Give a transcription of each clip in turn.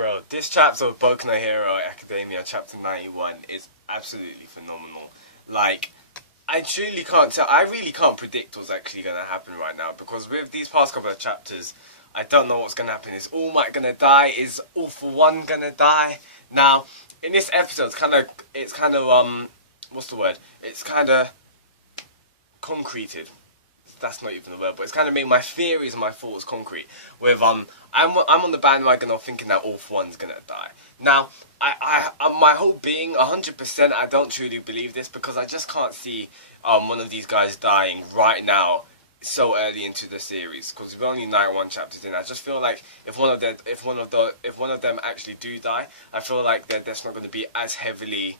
Bro, this chapter of Boku no Hero Academia, chapter 91, is absolutely phenomenal. Like, I truly can't tell, I really can't predict what's actually going to happen right now, because with these past couple of chapters, I don't know what's going to happen. Is All Might going to die? Is All for One going to die? Now, in this episode, it's kind of, what's the word? It's kind of concreted. That's not even the word, but it's kind of made my theories and my thoughts concrete. With I'm on the bandwagon of thinking that All for One's gonna die. Now, my whole being 100%, I don't truly believe this because I just can't see one of these guys dying right now, so early into the series. Because we're only 91 chapters in. I just feel like if one of them actually do die, I feel like that's not going to be as heavily.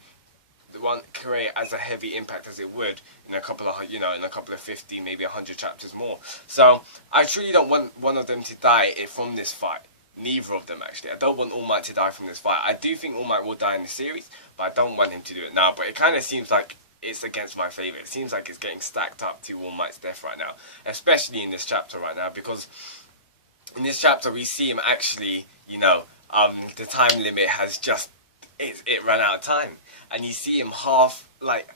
Create as a heavy impact as it would in a couple of 50, maybe 100 chapters more. So I truly don't want one of them to die from this fight. Neither of them actually. I don't want All Might to die from this fight. I do think All Might will die in the series, but I don't want him to do it now. But it kind of seems like it's against my favour. It seems like it's getting stacked up to All Might's death right now, especially in this chapter right now, because in this chapter we see him actually, the time limit has just it ran out of time. And you see him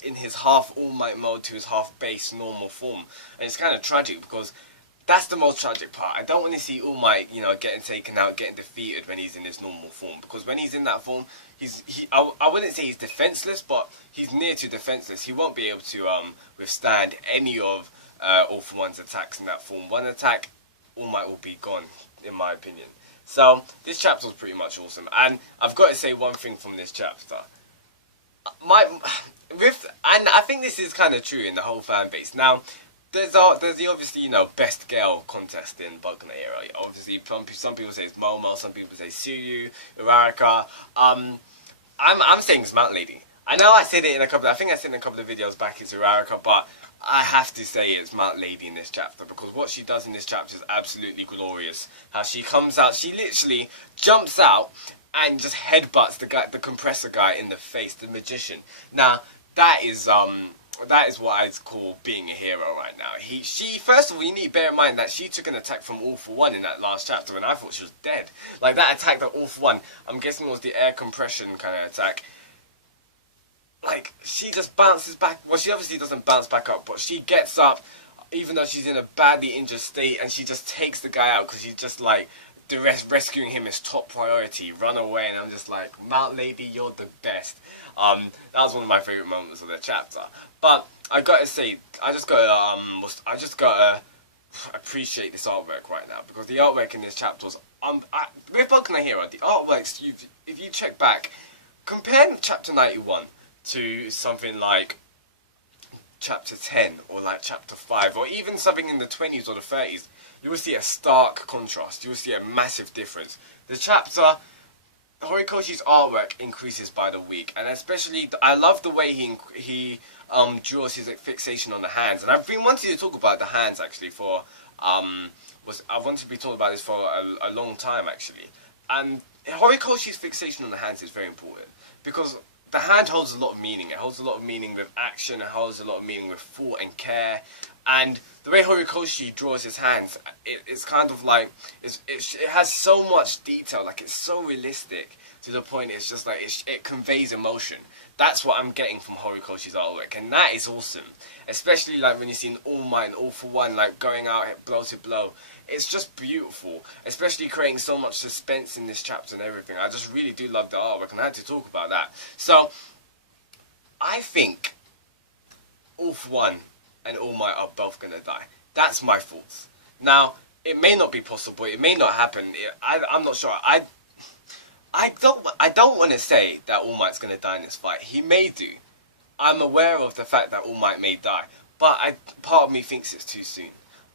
in his half All Might mode to his half base normal form. And it's kind of tragic because that's the most tragic part. I don't want to see All Might, getting taken out, getting defeated when he's in his normal form. Because when he's in that form, I wouldn't say he's defenseless, but he's near to defenseless. He won't be able to withstand any of All for One's attacks in that form. One attack, All Might will be gone, in my opinion. So this chapter was pretty much awesome. And I've got to say one thing from this chapter. And I think this is kind of true in the whole fan base. Now, there's the obviously best girl contest in Boku no Hero. Obviously, some people say it's Momo, some people say Suyu, Uraraka. I'm saying it's Mount Lady. I know I said it I think I said in a couple of videos back it's Uraraka, but I have to say it's Mount Lady in this chapter because what she does in this chapter is absolutely glorious. How she comes out, she literally jumps out and just headbutts the compressor guy in the face, the magician. Now, that is what I call being a hero right now. She first of all, you need to bear in mind that she took an attack from All for One in that last chapter, and I thought she was dead. Like that attack that All for One, I'm guessing was the air compression kind of attack. Like she just bounces back. Well, she obviously doesn't bounce back up, but she gets up, even though she's in a badly injured state, and she just takes the guy out because she's just like. Rescuing him is top priority. Run away, and I'm just like, Mount Lady, you're the best. That was one of my favorite moments of the chapter. But I gotta say, I just gotta appreciate this artwork right now because the artwork in this chapter was with Boku no Hero. The artworks, if you check back, compare chapter 91 to something like chapter 10 or like chapter 5 or even something in the 20s or the 30s. You will see a stark contrast. You will see a massive difference. The chapter, Horikoshi's artwork increases by the week, and especially I love the way he draws his fixation on the hands. And I've been wanting to talk about the hands actually for I wanted to be talking about this for a long time actually. And Horikoshi's fixation on the hands is very important because the hand holds a lot of meaning. It holds a lot of meaning with action. It holds a lot of meaning with thought and care. And the way Horikoshi draws his hands, it's kind of like it has so much detail. Like it's so realistic to the point. It's just like it conveys emotion. That's what I'm getting from Horikoshi's artwork, and that is awesome. Especially like when you see an All Might and All for One like going out blow to blow. It's just beautiful. Especially creating so much suspense in this chapter and everything. I just really do love the artwork, and I had to talk about that. So I think All for One and All Might are both gonna die. That's my thoughts. Now, it may not be possible. It may not happen. I'm not sure. I don't want to say that All Might's gonna die in this fight. He may do. I'm aware of the fact that All Might may die, but part of me thinks it's too soon,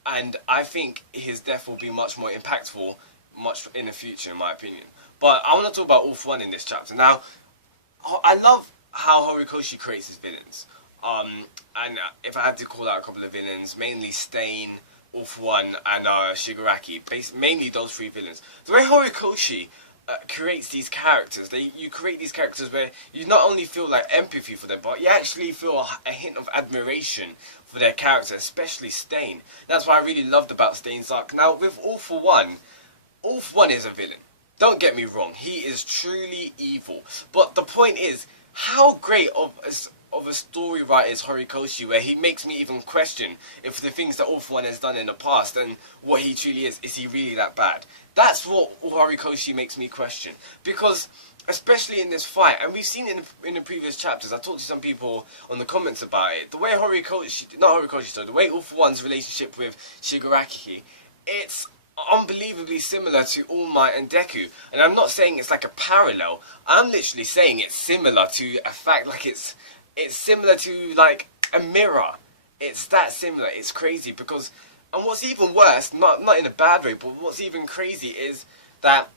and I think his death will be much more impactful, much in the future, in my opinion. But I want to talk about All for One in this chapter. Now, I love how Horikoshi creates his villains. And if I had to call out a couple of villains, mainly Stain, All for One, and Shigaraki, mainly those three villains. The way Horikoshi creates these characters, you create these characters where you not only feel like empathy for them, but you actually feel a hint of admiration for their character, especially Stain. That's what I really loved about Stain's arc. Now, with All for One is a villain. Don't get me wrong, he is truly evil. But the point is, how great of a story writer is Horikoshi, where he makes me even question if the things that All For One has done in the past and what he truly is he really that bad? That's what Horikoshi makes me question. Because, especially in this fight, and we've seen it in the previous chapters, I talked to some people on the comments about it, the way the way All For One's relationship with Shigaraki, it's unbelievably similar to All Might and Deku. And I'm not saying it's like a parallel, I'm literally saying it's similar to a fact, like it's similar to like a mirror. It's that similar. It's crazy because, and what's even worse, not in a bad way, but what's even crazy is that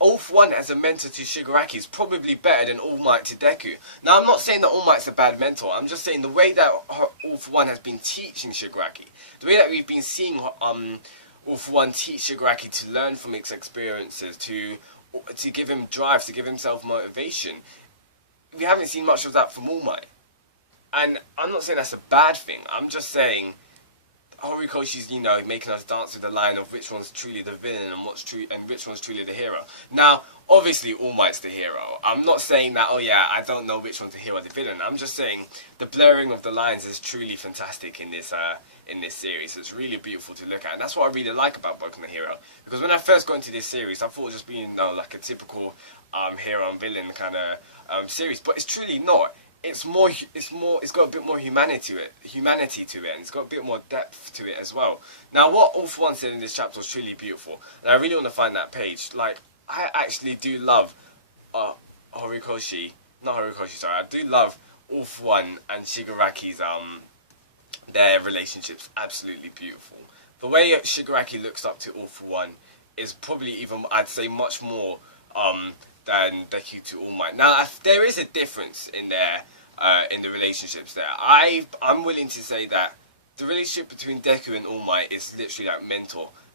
All For One as a mentor to Shigaraki is probably better than All Might to Deku. Now I'm not saying that All Might's a bad mentor, I'm just saying the way that All For One has been teaching Shigaraki, the way that we've been seeing All For One teach Shigaraki to learn from his experiences, to give him drive, to give himself motivation, we haven't seen much of that from All Might. And I'm not saying that's a bad thing, I'm just saying Horikoshi's, making us dance with the line of which one's truly the villain and which one's truly the hero. Now, obviously All Might's the hero. I'm not saying that, oh yeah, I don't know which one's the hero or the villain. I'm just saying the blurring of the lines is truly fantastic in this series. It's really beautiful to look at, and that's what I really like about Boku no Hero. Because when I first got into this series, I thought it was just being like a typical hero and villain kind of series, but it's truly not. It's got a bit more humanity to it, and it's got a bit more depth to it as well. Now, what All For One said in this chapter was truly beautiful, and I really want to find that page. Like, I actually do love I do love All For One and Shigaraki's their relationship's absolutely beautiful. The way Shigaraki looks up to All For One is probably even, I'd say, much more than Deku to All Might. Now, there is a difference in the relationships there. I'm willing to say that the relationship between Deku and All Might is literally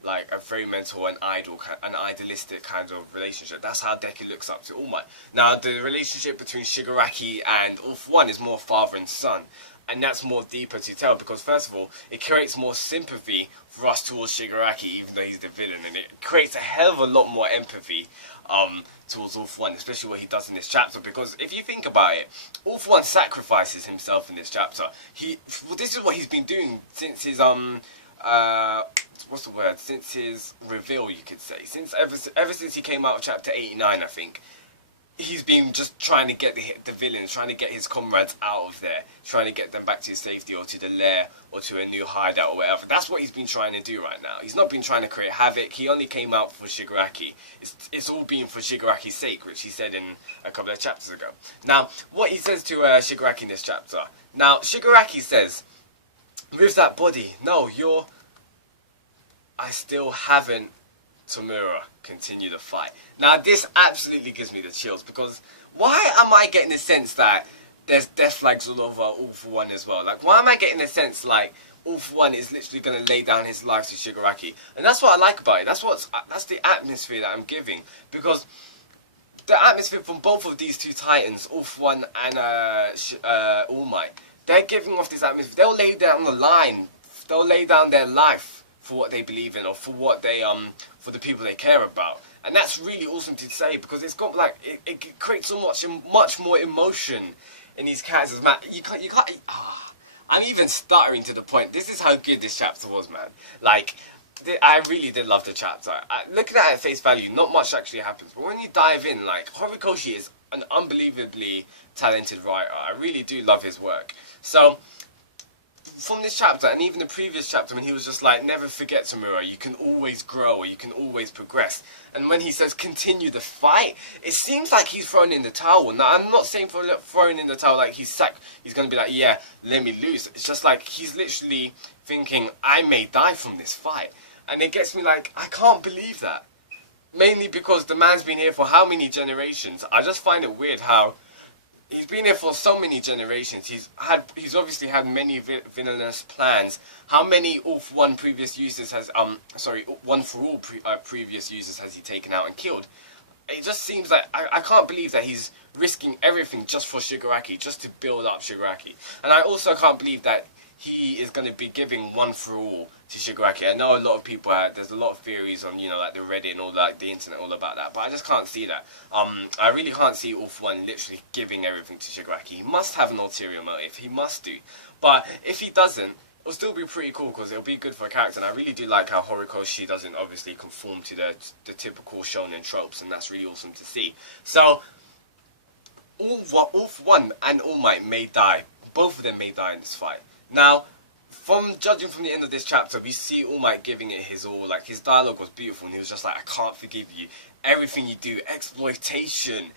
like a very mental and idealistic kind of relationship. That's how Deku looks up to All Might. Now, the relationship between Shigaraki and All For One is more father and son. And that's more deeper to tell, because first of all, it creates more sympathy for us towards Shigaraki, even though he's the villain, and it creates a hell of a lot more empathy towards All For One, especially what he does in this chapter. Because if you think about it, All For One sacrifices himself in this chapter. This is what he's been doing since his since his reveal, you could say. Ever since he came out of chapter 89, I think. He's been just trying to get the villains, trying to get his comrades out of there, trying to get them back to his safety or to the lair or to a new hideout or whatever. That's what he's been trying to do right now. He's not been trying to create havoc. He only came out for Shigaraki. It's all been for Shigaraki's sake, which he said in a couple of chapters ago. Now, what he says to Shigaraki in this chapter. Now, Shigaraki says, with that body, no, I still haven't Shimura continue the fight. Now this absolutely gives me the chills, because why am I getting the sense that there's death flags all over All For One as well? Like, why am I getting the sense like All For One is literally going to lay down his life to Shigaraki? And that's what I like about it. That's the atmosphere that I'm giving, because the atmosphere from both of these two titans, All For One and All Might, they're giving off this atmosphere. They'll lay down the line. They'll lay down their life for what they believe in, or for what they for the people they care about. And that's really awesome to say, because it's got like it creates so much more emotion in these characters, man. You can't I'm even stuttering to the point. This is how good this chapter was, man. Like, I really did love the chapter. Looking at it at face value, not much actually happens, but when you dive in, like, Horikoshi is an unbelievably talented writer. I really do love his work. So from this chapter, and even the previous chapter, when he was just like, never forget, Shimura, you can always grow, or you can always progress. And when he says continue the fight, it seems like he's thrown in the towel. Now, I'm not saying for throwing in the towel like he's going to be like, yeah, let me lose. It's just like he's literally thinking, I may die from this fight. And it gets me like, I can't believe that. Mainly because the man's been here for how many generations? I just find it weird how he's been here for so many generations. He's obviously had many villainous plans. How many All For One previous users has One For All previous users has he taken out and killed? It just seems like I can't believe that he's risking everything just for Shigaraki, just to build up Shigaraki. And I also can't believe that he is going to be giving one for all to Shigaraki. I know a lot of people there's a lot of theories on, you know, like the Reddit and all that, the internet, all about that, but I just can't see that. I really can't see All For One literally giving everything to Shigaraki. He must have an ulterior motive, he must do. But if he doesn't, it'll still be pretty cool because it'll be good for a character, and I really do like how Horikoshi doesn't obviously conform to the typical shonen tropes, and that's really awesome to see. So, All For One and All Might may die. Both of them may die in this fight. Now, judging from the end of this chapter, we see All Might giving it his all. Like, his dialogue was beautiful, and he was just like, I can't forgive you. Everything you do, exploitation,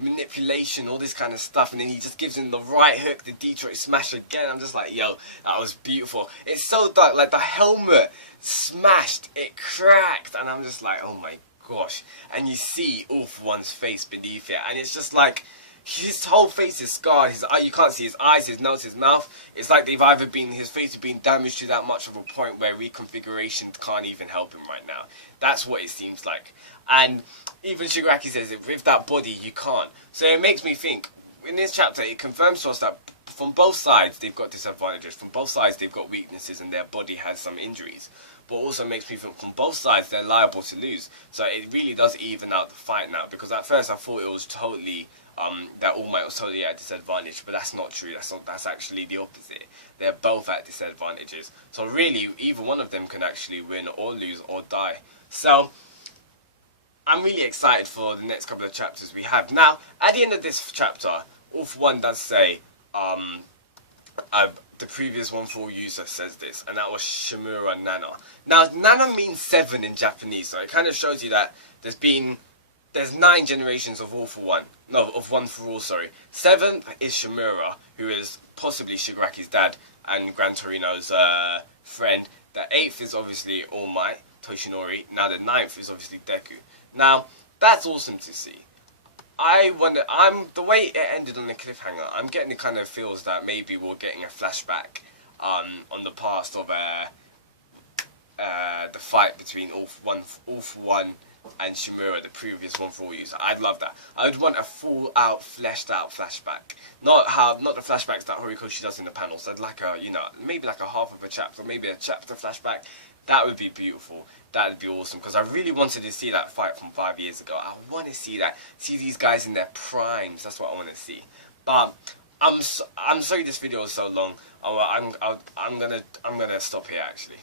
manipulation, all this kind of stuff, and then he just gives him the right hook, the Detroit Smash again. I'm just like, yo, that was beautiful. It's so dark, like the helmet smashed, it cracked, and I'm just like, oh my gosh. And you see All For One's face beneath it, and it's just like, his whole face is scarred. You can't see his eyes, his nose, his mouth. It's like his face has been damaged to that much of a point where reconfiguration can't even help him right now. That's what it seems like. And even Shigaraki says, with that body, you can't. So it makes me think, in this chapter, it confirms to us that from both sides, they've got disadvantages. From both sides, they've got weaknesses and their body has some injuries. But also makes me think from both sides, they're liable to lose. So it really does even out the fight now. Because at first, I thought it was totally... that All Might was totally at a disadvantage, but that's not true. That's actually the opposite. They're both at disadvantages. So really, either one of them can actually win or lose or die. So I'm really excited for the next couple of chapters we have. Now, at the end of this chapter, All For One does say, the previous One For All user says this, and that was Shimura Nana. Now, Nana means 7 in Japanese, so it kind of shows you that there's 9 generations of All For One. No, of One For All, sorry. 7th is Shimura, who is possibly Shigaraki's dad and Gran Torino's friend. The 8th is obviously All Might, Toshinori. Now the 9th is obviously Deku. Now, that's awesome to see. I wonder, the way it ended on the cliffhanger, I'm getting the kind of feels that maybe we're getting a flashback on the past of the fight between All For One and Shimura, the previous One For All user. I'd love that. I would want a full out, fleshed out flashback. Not the flashbacks that Horikoshi does in the panels. I'd like maybe like a half of a chapter, maybe a chapter flashback. That would be beautiful. That would be awesome, because I really wanted to see that fight from 5 years ago. I want to see that. See these guys in their primes. That's what I want to see. But I'm sorry this video is so long. I'm gonna stop here actually.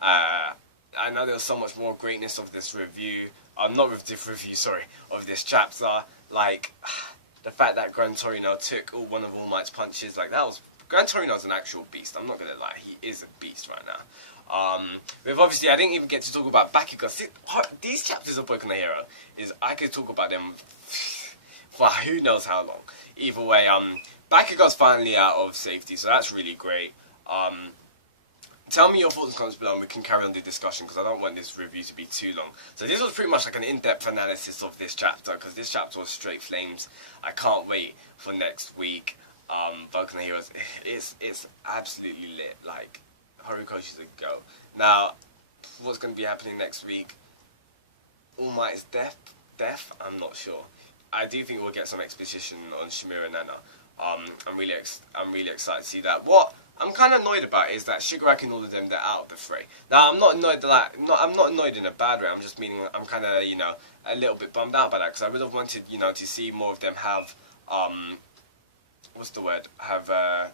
I know there's so much more greatness of this review. Not with this review, sorry, of this chapter. Like, the fact that Gran Torino took one of All Might's punches, like, that was... Gran Torino's an actual beast, I'm not gonna lie. He is a beast right now. With obviously, I didn't even get to talk about Bakugou. These chapters of Boku no Hero, I could talk about them for who knows how long. Either way, Bakugou's finally out of safety, so that's really great. Tell me your thoughts in the comments below and we can carry on the discussion, because I don't want this review to be too long. So this was pretty much like an in-depth analysis of this chapter, because this chapter was straight flames. I can't wait for next week. Boku no Heroes, it's absolutely lit. Like, Horikoshi's a go. Now, what's going to be happening next week? All Might is death? I'm not sure. I do think we'll get some exposition on Shimura Nana. I'm really excited to see that. What I'm kind of annoyed about is that Shigaraki and all of them, they're out of the fray. Now, I'm not annoyed I'm not annoyed in a bad way. I'm just meaning I'm kind of, a little bit bummed out by that, because I would have wanted, to see more of them have, what's the word? Have a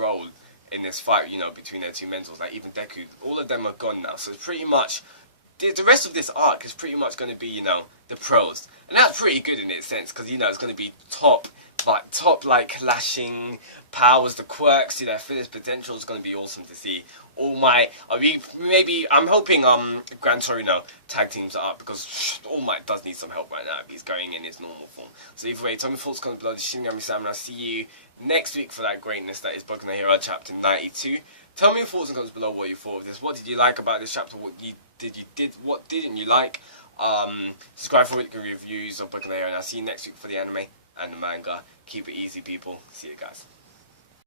role in this fight, between their two mentors. Like even Deku, all of them are gone now. So it's pretty much the rest of this arc is pretty much going to be, the pros, and that's pretty good in its sense, because it's going to be top clashing powers, the quirks, their finished potential is going to be awesome to see. All Might, I'm hoping Gran Torino tag teams are up, because All Might does need some help right now if he's going in his normal form. So either way, tell me your thoughts, comment below. This is Shinigami-sama, and I'll see you next week for that greatness that is Boku no Hero chapter 92. Tell me your thoughts and comments below what you thought of this. What did you like about this chapter? What didn't you like? Subscribe for weekly reviews of Boku no Hero, and I'll see you next week for the anime and the manga. Keep it easy, people. See you guys.